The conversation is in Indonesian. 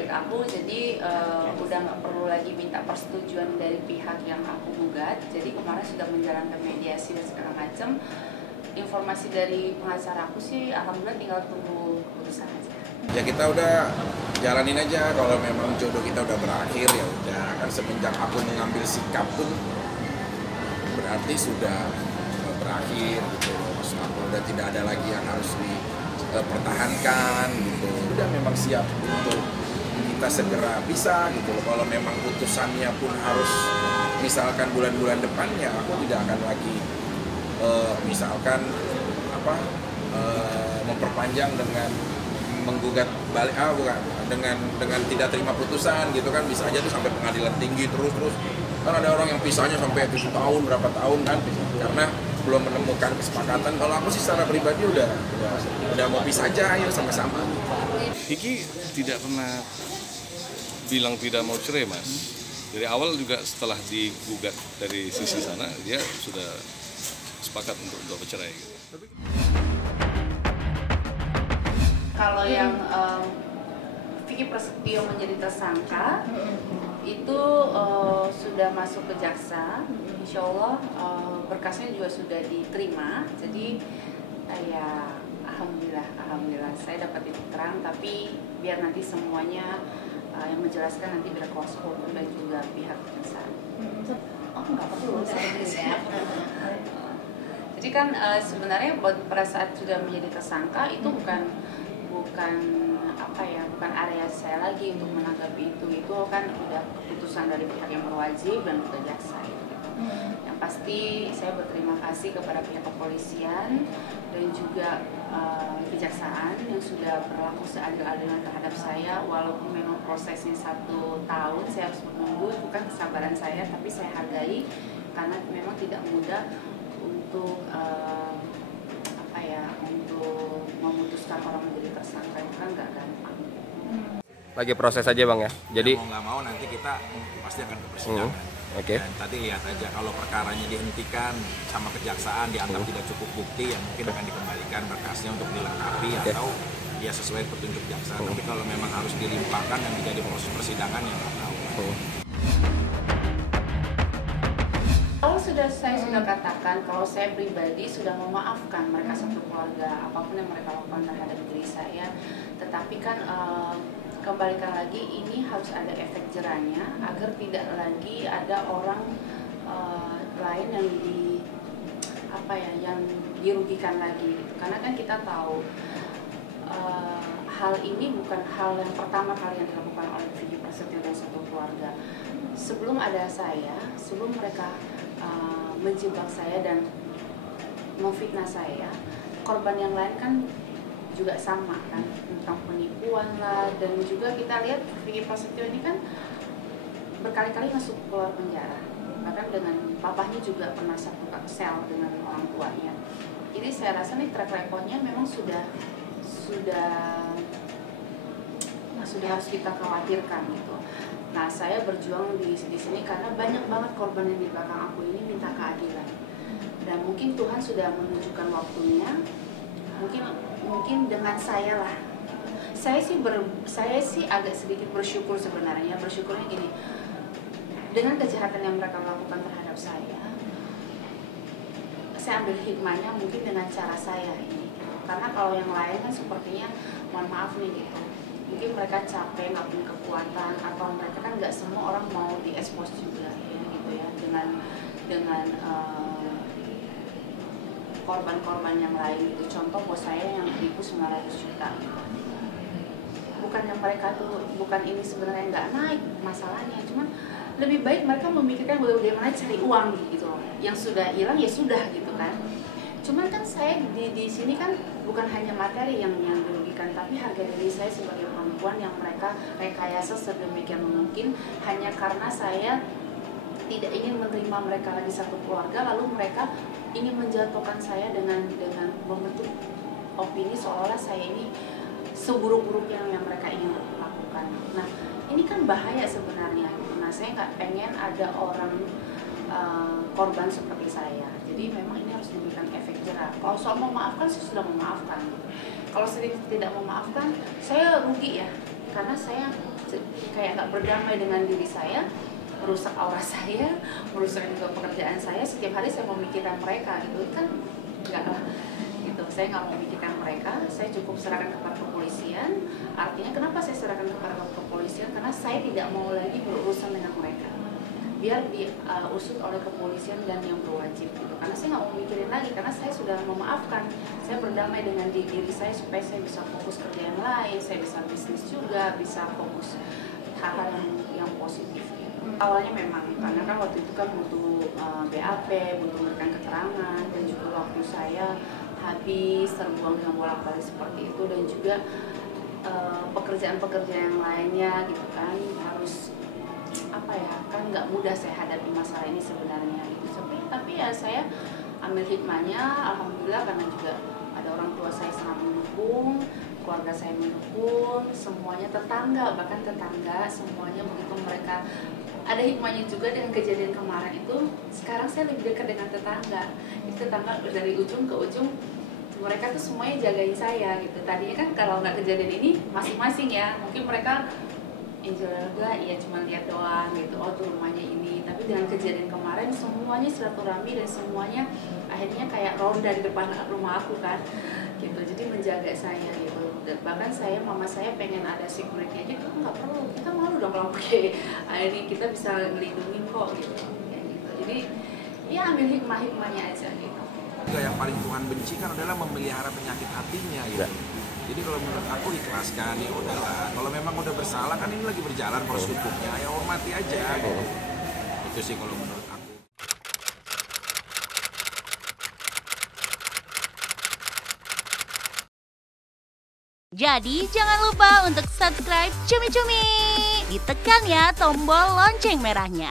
balik aku, jadi udah nggak perlu lagi minta persetujuan dari pihak yang aku gugat. Jadi kemarin sudah menjalankan mediasi dan segala macam. Informasi dari pengacara aku sih alhamdulillah tinggal tunggu keputusan aja. Ya kita udah jalanin aja, kalau memang jodoh kita udah berakhir ya udah. Kan semenjak aku mengambil sikap pun berarti sudah berakhir gitu. Terus aku udah tidak ada lagi yang harus dipertahankan gitu. Udah memang siap untuk kita segera bisa gitu. Kalau memang putusannya pun harus misalkan bulan-bulan depan ya aku tidak akan lagi misalkan memperpanjang dengan menggugat balik dengan tidak terima putusan gitu kan, bisa aja tuh sampai pengadilan tinggi terus kan ada orang yang pisahnya sampai 7 tahun berapa tahun kan karena belum menemukan kesepakatan. Kalau aku sih secara pribadi udah mau pisah aja, ayo sama-sama. Iki tidak pernah bilang tidak mau cerai, Mas. Dari awal juga setelah digugat dari sisi sana dia sudah sepakat untuk bercerai gitu. Kalau yang Vicky Prasetyo menjadi tersangka itu sudah masuk ke jaksa, insya Allah berkasnya juga sudah diterima. Jadi ya alhamdulillah saya dapat titik terang, tapi biar nanti semuanya yang menjelaskan nanti biar kuasa hukum dan juga pihak jaksa. Oh nggak perlu saya. Jadi kan sebenarnya pada saat sudah menjadi tersangka itu bukan area saya lagi untuk menanggapi itu kan udah keputusan dari pihak yang berwajib dan juga jaksa. Yang pasti saya berterima kasih kepada pihak kepolisian dan juga kejaksaan yang sudah berlaku seadil-adilnya terhadap saya, walaupun memang prosesnya 1 tahun saya harus menunggu, bukan kesabaran saya tapi saya hargai karena memang tidak mudah untuk untuk memutuskan orang menjadi tersangka itu kan nggak gampang. Lagi proses aja Bang ya. Jadi mau nggak mau nanti kita pasti akan ke persidangan. Oke. Dan tadi lihat aja kalau perkaranya dihentikan sama kejaksaan dianggap tidak cukup bukti, ya mungkin akan dikembalikan berkasnya untuk dilengkapi atau ya sesuai petunjuk jaksa. Tapi kalau memang harus dilimpahkan dan menjadi proses persidangan ya nggak tahu. Saya sudah katakan kalau saya pribadi sudah memaafkan mereka satu keluarga apapun yang mereka lakukan terhadap diri saya, tetapi kan kembalikan lagi ini harus ada efek jerahnya agar tidak lagi ada orang lain yang dirugikan lagi gitu. Karena kan kita tahu hal ini bukan hal yang pertama kali yang dilakukan oleh Vicky Prasetyo dan satu keluarga. Sebelum ada saya, sebelum mereka menjebak saya dan memfitnah saya, korban yang lain kan juga sama kan, tentang penipuan lah, dan juga kita lihat Vicky Prasetyo ini kan berkali-kali masuk keluar penjara, bahkan dengan papahnya juga pernah satu sel dengan orang tuanya. Jadi saya rasa nih track recordnya memang sudah harus kita khawatirkan gitu. Nah, saya berjuang di sini karena banyak banget korban yang di belakang aku ini minta keadilan. Dan mungkin Tuhan sudah menunjukkan waktunya. Mungkin dengan saya lah. Saya sih agak sedikit bersyukur sebenarnya. Bersyukurnya gini. Dengan kejahatan yang mereka lakukan terhadap saya ambil hikmahnya mungkin dengan cara saya ini. Karena kalau yang lain kan sepertinya mohon maaf nih gitu. Mungkin mereka capek, nggak punya kekuatan, atau mereka kan nggak semua orang mau diekspos juga gitu ya dengan korban-korban yang lain gitu. Contoh bos saya yang ditipu 900 juta gitu. Bukan yang mereka tuh, bukan ini sebenarnya nggak naik masalahnya, cuman lebih baik mereka memikirkan bagaimana cari uang gitu loh. Yang sudah hilang ya sudah gitu kan. Cuman kan saya di sini kan bukan hanya materi yang dirugikan, tapi harga diri saya sebagai perempuan yang mereka rekayasa sedemikian mungkin hanya karena saya tidak ingin menerima mereka lagi satu keluarga, lalu mereka ingin menjatuhkan saya dengan membentuk opini seolah saya ini seburuk-buruknya yang mereka ingin lakukan. Nah, ini kan bahaya sebenarnya. Nah, saya nggak pengen ada orang korban seperti saya. Jadi memang ini harus diberikan efek jerah. Kalau soal memaafkan, saya sudah memaafkan. Kalau saya tidak memaafkan, saya rugi ya. Karena saya kayak nggak berdamai dengan diri saya, merusak aura saya, merusak juga pekerjaan saya. Setiap hari saya memikirkan mereka gitu kan, enggak lah gitu. Saya nggak mau memikirkan mereka, saya cukup serahkan kepada kepolisian. Artinya kenapa saya serahkan kepada kepolisian? Karena saya tidak mau lagi berurusan dengan mereka, biar diusut oleh kepolisian dan yang berwajib gitu. Karena saya nggak mau mikirin lagi, karena saya sudah memaafkan, saya berdamai dengan diri saya supaya saya bisa fokus kerja yang lain, saya bisa bisnis juga, bisa fokus hal-hal yang positif gitu. Awalnya memang karena kan waktu itu kan butuh BAP, butuh memberikan keterangan, dan juga waktu saya habis terbuang dengan bolak-balik seperti itu, dan juga pekerjaan-pekerjaan yang lainnya gitu kan, harus apa ya, kan nggak mudah saya hadapi masalah ini sebenarnya gitu. Tapi ya saya ambil hikmahnya, alhamdulillah, karena juga ada orang tua saya sangat mendukung, keluarga saya mendukung, semuanya, tetangga, bahkan tetangga semuanya begitu. Mereka ada hikmahnya juga dengan kejadian kemarin itu. Sekarang saya lebih dekat dengan tetangga. Itu tetangga dari ujung ke ujung, mereka tuh semuanya jagain saya gitu. Tadinya kan kalau nggak kejadian ini masing-masing ya, mungkin mereka Angel juga, iya cuma lihat doang gitu, oh tuh rumahnya ini. Tapi dengan kejadian kemarin semuanya silaturahmi dan semuanya akhirnya kayak ronda di depan rumah aku kan gitu, jadi menjaga saya gitu. Dan bahkan saya, mama saya pengen ada security aja, kita nggak perlu, kita malu dong kalau pakai ini, kita bisa ngelindungin kok gitu, kayak gitu. Jadi ya ambil hikmahnya aja gitu. Yang paling Tuhan benci kan adalah memelihara penyakit hatinya gitu. Jadi kalau menurut aku ikhlaskan, ya udahlah. Kalau memang udah bersalah kan ini lagi berjalan proses hukumnya, ya hormati aja gitu. Itu sih kalau menurut aku. Jadi jangan lupa untuk subscribe Cumi Cumi. Ditekan ya tombol lonceng merahnya.